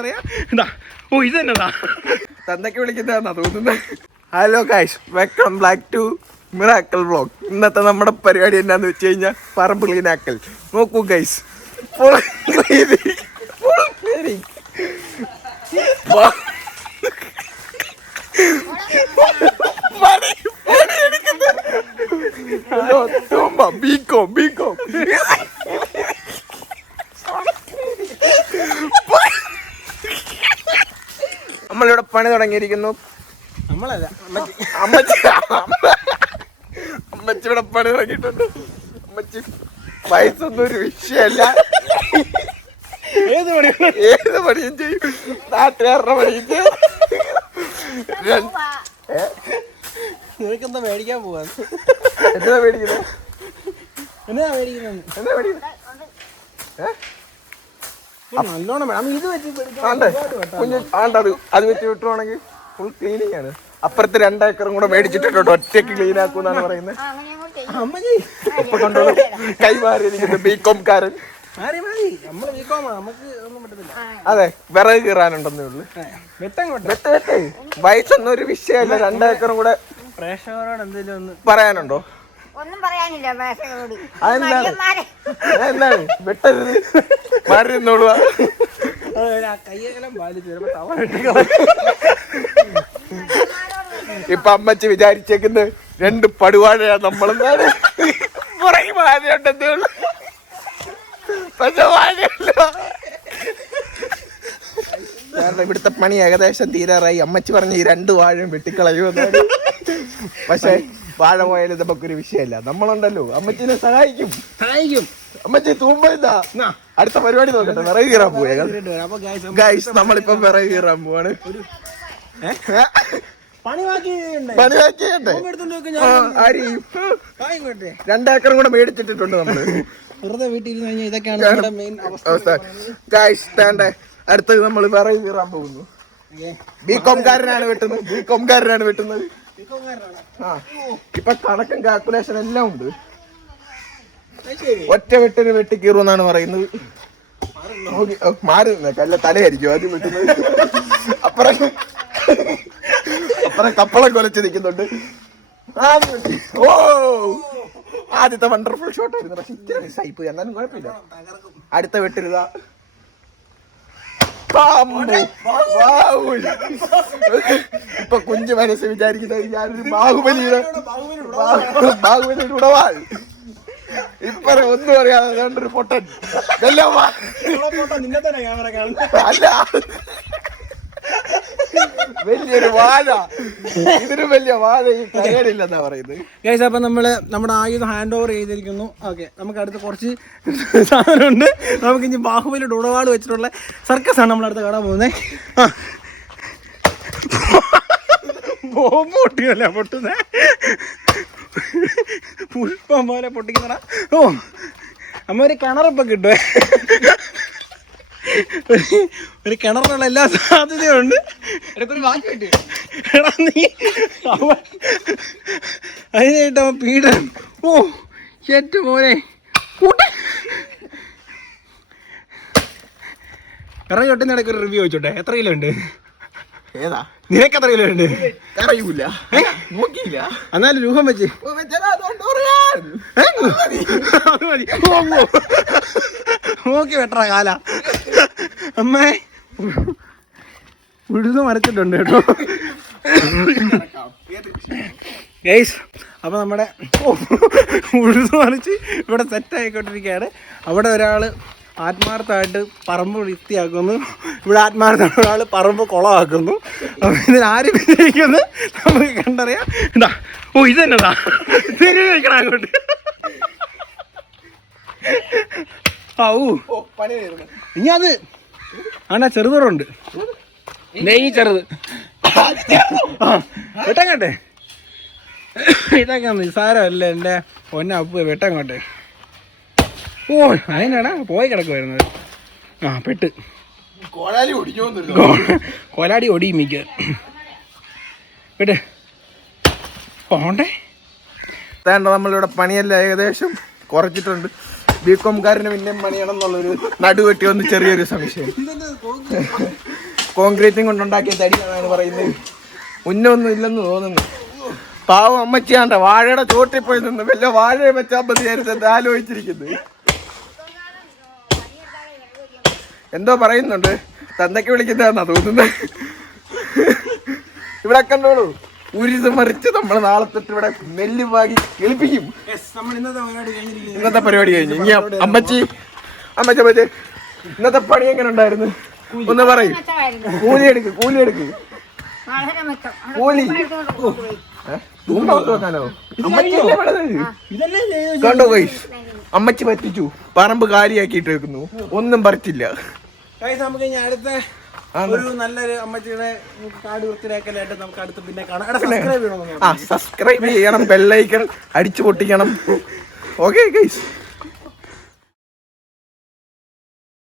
കണ്ടറിയാം. ഓ ഇത് തന്നെടാ തന്നൊക്കെ വിളിക്കുന്നതാണെന്നാ തോന്നുന്നത്. Hello guys, welcome back to Miracle vlog. ഇന്നത്തെ നമ്മുടെ പരിപാടി എന്നാന്ന് വെച്ച് കഴിഞ്ഞാൽ പറമ്പ് ക്ലീനാക്കൽ. നോക്കൂ ഗൈസ്, ഫുൾ ക്ലീനിങ്. ബികോം നമ്മളിവിടെ പണി തുടങ്ങിയിരിക്കുന്നു. നമ്മളല്ല, അമ്മച്ചി ഇവിടെ പണി തുടങ്ങിയിട്ടുണ്ട്. അമ്മച്ചി വയസ്സൊന്നും ഒരു വിഷയമല്ല, ഏത് പണിയും ചെയ്യും, നാട്ടുകാരുടെ പണിയും ചെയ്യും. നിനക്കെന്താ മേടിക്കാൻ പോവാ? എന്താ മേടിക്കുന്നത്? നല്ലോണം ഇത് വെച്ച് അത് വെച്ച് വിട്ടുവാണെങ്കിൽ ഫുൾ ക്ലീനിങ് ആണ്. അപ്പുറത്ത് 2 ഏക്കറും കൂടെ മേടിച്ചിട്ടുണ്ട്, ഒറ്റയ്ക്ക് ക്ലീൻ ആക്കൂന്നാണ് പറയുന്നത്. ഇപ്പൊ കൊണ്ടുള്ള കൈമാറിയിരിക്കുന്നു ബികോംകാരൻ. അതെ, വിറക് കീറാനുണ്ടെന്നേ ഉള്ളു. വയസ്സൊന്നും ഒരു വിഷയമല്ല. 2 ഏക്കറും കൂടെ. പ്രേക്ഷകരോട് എന്തെങ്കിലും പറയാനുണ്ടോ? ഒന്നും പറയാനില്ല. എന്താണ് വെട്ടരുത്, മാറി നിന്നോളൂ. കയ്യെല്ലാം പാലിച്ചു. ഇപ്പൊ അമ്മച്ചി വിചാരിച്ചേക്കുന്നത് 2 പടുവാഴയാ നമ്മളെന്നാണ്. പുറകെ വാഴയുണ്ടെന്നേ ഉള്ളു, പക്ഷെ വാഴയല്ല. കാരണം ഇവിടുത്തെ പണി ഏകദേശം തീരാറായി. അമ്മച്ചി പറഞ്ഞ ഈ 2 വാഴയും വെട്ടിക്കളയുമെന്നാണ്. പക്ഷെ വാഴ പോയാലും നമുക്കൊരു വിഷയമല്ല, നമ്മളുണ്ടല്ലോ. അമ്മച്ചിനെ സഹായിക്കും. അമ്മച്ചി തൂമ്പതാ. അടുത്ത പരിപാടി നോക്കട്ടെ, വിറക് കീറാൻ പോയ ഗൈസ്. നമ്മളിപ്പം വിറക് കീറാൻ പോവാണ്. പണി ബാക്കിയുണ്ട്. 2 ഏക്കറും കൂടെ മേടിച്ചിട്ടുണ്ട് നമ്മള്. വെറുതെ വീട്ടിൽ ഇതൊക്കെയാണ് മെയിൻ അവസ്ഥ. ഗൈസ് അടുത്തത് നമ്മൾ വിറക് കീറാൻ പോകുന്നു. ബികോംകാരനാണ് വെട്ടുന്നത്. ഇപ്പൊ കണക്കും കാൽക്കുലേഷൻ എല്ലാം ഉണ്ട്. ഒറ്റ വെട്ടിന് വെട്ടിക്കീറുമെന്നാണ് പറയുന്നത്. മാറി നിന്നല്ല, തലയായിരിക്കും ആദ്യം വെട്ടുന്നത്. അപ്പുറം കപ്പളം കൊലച്ച് നിൽക്കുന്നുണ്ട്. ഓ, ആദ്യത്തെ വണ്ടർഫുൾ ഷോട്ട് ആയിരുന്നു. പക്ഷെ ഇച്ചിരി മിസ്സായിപ്പോയി, എന്നാലും കുഴപ്പമില്ല. അടുത്ത വെട്ടിരുതാ. ഇപ്പൊ കുഞ്ഞു മനസ്സ് വിചാരിക്കുന്നത് ഞാനൊരു ബാഹുബലിയുടെ ഉടവാൾ. ഇപ്പൊ ഒന്നും അറിയാതെ അതുകൊണ്ടൊരു പൊട്ടൻ അല്ല. വലിയൊരു വാഴ, ഇതിന് വലിയ വാഴ ഈ കരയിലില്ലെന്നാ പറയുന്നത്. ഗൈസ്, അപ്പൊ നമ്മുടെ ആയുധം ഹാൻഡ് ഓവർ ചെയ്തിരിക്കുന്നു. ഓക്കെ, നമുക്ക് അടുത്ത് കുറച്ച് സാധനമുണ്ട്. നമുക്ക് ഇനി ബാഹുബലിയുടെ ഉടവാട് വെച്ചിട്ടുള്ള സർക്കസാണ് നമ്മളടുത്ത് കാണാൻ പോകുന്നത്. ബോംബ് പൊട്ടിയല്ല പൊട്ടുന്നേ, പുഷ്പം പോലെ പൊട്ടിക്കുന്നടാ. ഓ, അമ്മ ഒരു കിണറിപ്പം കിട്ടുവേ. ഒരു കിണറിനുള്ള എല്ലാ സാധ്യതയുണ്ട്. എടാ നീ അതിനായിട്ട് അവൻ പീഡനം. ഓ ഏറ്റവും പോലെ വിറക് ചൊട്ടുന്ന ഇടയ്ക്ക് ഒരു റിവ്യൂ വെച്ചോട്ടെ. എത്ര കിലോ ഉണ്ട്? ഏതാ നിനക്ക് എത്ര കിലോ ഉണ്ട്? അറിയൂല, നോക്കിയില്ല. എന്നാലും രൂപം വെച്ച് നോക്കി വെട്ടറ കാല. അമ്മേ ഉഴുത് മരച്ചിട്ടുണ്ട് കേട്ടോ ഗൈസ്. അപ്പോൾ നമ്മുടെ ഉഴുത് മറിച്ച് ഇവിടെ സെറ്റായിക്കൊണ്ടിരിക്കുകയാണ്. അവിടെ ഒരാൾ ആത്മാർത്ഥമായിട്ട് പറമ്പ് വൃത്തിയാക്കുന്നു, ഇവിടെ ആത്മാർത്ഥമായിട്ട് ഒരാൾ പറമ്പ് കുളമാക്കുന്നു. അപ്പോൾ ഇതിനാരും വിജയിക്കുന്നത് നമുക്ക് കണ്ടറിയാം. ഓ ഇത് തന്നെടാ, കഴിക്കണം അങ്ങോട്ട്. ഇനി അത് ആണ്ടാ ചെറുതോറുണ്ട്. ഈ ചെറുത് വെട്ടങ്ങട്ടെ, ഇതൊക്കെ നിസ്സാരമല്ലേ എൻ്റെ പൊന്നപ്പ്, വെട്ടങ്ങോട്ടെ. ഓ അതിനാടാ പോയി കിടക്കുമായിരുന്നത്. ആ പെട്ട് കോലാടി ഒടിയും മിക്ക പെട്ട് പോണ്ടേ. നമ്മളിവിടെ പണിയല്ല ഏകദേശം കുറച്ചിട്ടുണ്ട്. ബികോംകാരന് പിന്നെയും പണിയണം എന്നുള്ളൊരു നടുവെട്ടി വന്ന് ചെറിയൊരു സംശയം. കോൺക്രീറ്റും കൊണ്ടുണ്ടാക്കിയ തടിയാണെന്നാണ് പറയുന്നത്. മുന്നൊന്നും ഇല്ലെന്ന് തോന്നുന്നു. പാവം അമ്മച്ചിയാണ്ട വാഴയുടെ ചോട്ടിൽ പോയി നിന്ന് വല്ല വാഴയെ വെച്ചാൽ മതിയായിരുന്നു ആലോചിച്ചിരിക്കുന്നത്. എന്തോ പറയുന്നുണ്ട്, തന്തയ്ക്ക് വിളിക്കുന്നതാണെന്നാ തോന്നുന്നത്. ഇവിടെ കണ്ടോളൂ, ഉരുത് മറിച്ച് നമ്മൾ നാളെ തൊട്ട് ഇവിടെ നെല്ല് വാങ്ങി എളിപ്പിക്കും. ഇന്നത്തെ പരിപാടി കഴിഞ്ഞു. ഇനി അമ്മച്ചി ഇന്നത്തെ പണി എങ്ങനെ ഉണ്ടായിരുന്നു ഒന്ന് പറയും. കൂലി എടുക്ക് കൂലി വെക്കാനോ? കണ്ടോ ഗൈസ്, അമ്മച്ചി പറ്റിച്ചു. പറമ്പ് കാലിയാക്കിയിട്ട് വെക്കുന്നു, ഒന്നും പറിച്ചില്ല. നമുക്ക് ഇനി അടുത്ത ഒരു നല്ലൊരു അമ്മച്ചിയുടെ കാട് വൃത്തിയാക്കലായിട്ട് നമുക്ക് അടുത്ത് പിന്നെ കാണാം. സബ്സ്ക്രൈബ് ചെയ്യണം, ബെല്ലൈക്കൺ അടിച്ചു പൊട്ടിക്കണം. Okay guys.